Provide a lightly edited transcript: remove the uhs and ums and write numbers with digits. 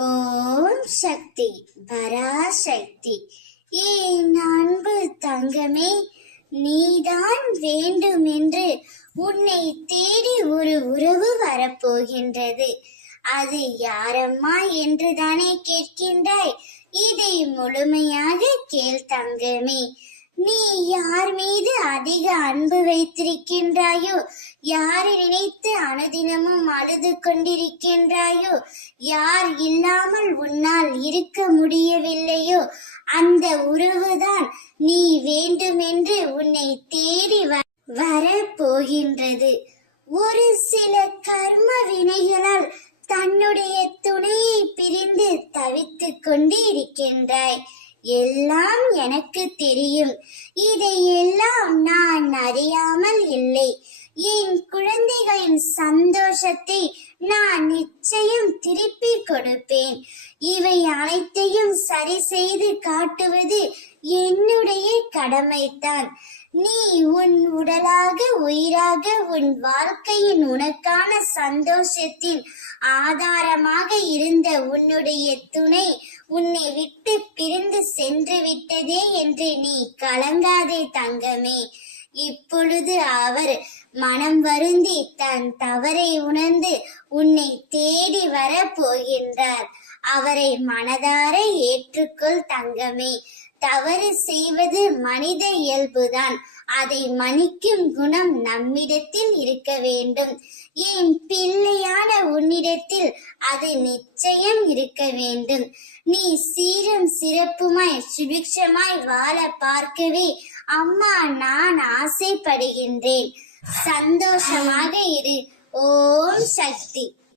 ஓம் சக்தி பராசக்தி. என் அன்பு தங்கமே, நீதான் வேண்டும் என்று உன்னை தேடி ஒரு உறவு வரப்போகின்றது. அது யாரம்மா என்று தானே கேட்கின்றாய்? இதை முழுமையாக கேள் தங்கமே. நீ யார் மீது அதிக அன்பு வைத்திருக்கின்றாயோ, யாரை நினைத்து அனுதினமும் அழுது கொண்டிருக்கின்றாயோ, யார் இல்லாமல் உன்னால் இருக்க முடியவில்லையோ, அந்த உறவுதான் நீ வேண்டுமென்று உன்னை தேடி வரப்போகின்றது. ஒரு சில கர்ம வினைகளால் தன்னுடைய துணையை பிரிந்து தவித்துக் கொண்டு இருக்கின்றாய். எல்லாம் எனக்கு தெரியும். இதையெல்லாம் நான் அறியாமல் இல்லை. என் குழந்தைகளின் சந்தோஷத்தை நான் நிச்சயம் திருப்பி கொடுப்பேன். இவை அனைத்தையும் சரி செய்து காட்டுவது என்னுடைய கடமைதான். நீ உன் உடலாக உயிராக உன் வாழ்க்கையின் உனக்கான சந்தோஷத்தின் ஆதாரமாக இருந்த உன்னுடைய துணை உன்னை விட்டு பிரிந்து சென்று விட்டதே என்று நீ கலங்காதே தங்கமே. இப்பொழுது அவர் மனம் வருந்தி தன் தவறை உணர்ந்து உன்னை தேடி வர போகின்றார். அவரை மனதார ஏற்றுக்கொள் தங்கமே. தவறு செய்வது மனித இயல்புதான். அதை மன்னிக்கும் குணம் நம்மிடத்தில் இருக்க வேண்டும். என் பிள்ளையான உன்னிடத்தில் அது நிச்சயம் இருக்க வேண்டும். நீ சீரும் சிறப்புமாய் சுபிக்ஷமாய் வாழ பார்க்கவே அம்மா நான் ஆசைப்படுகின்றேன். சந்தோஷமாக இரு. ஓம் சக்தி.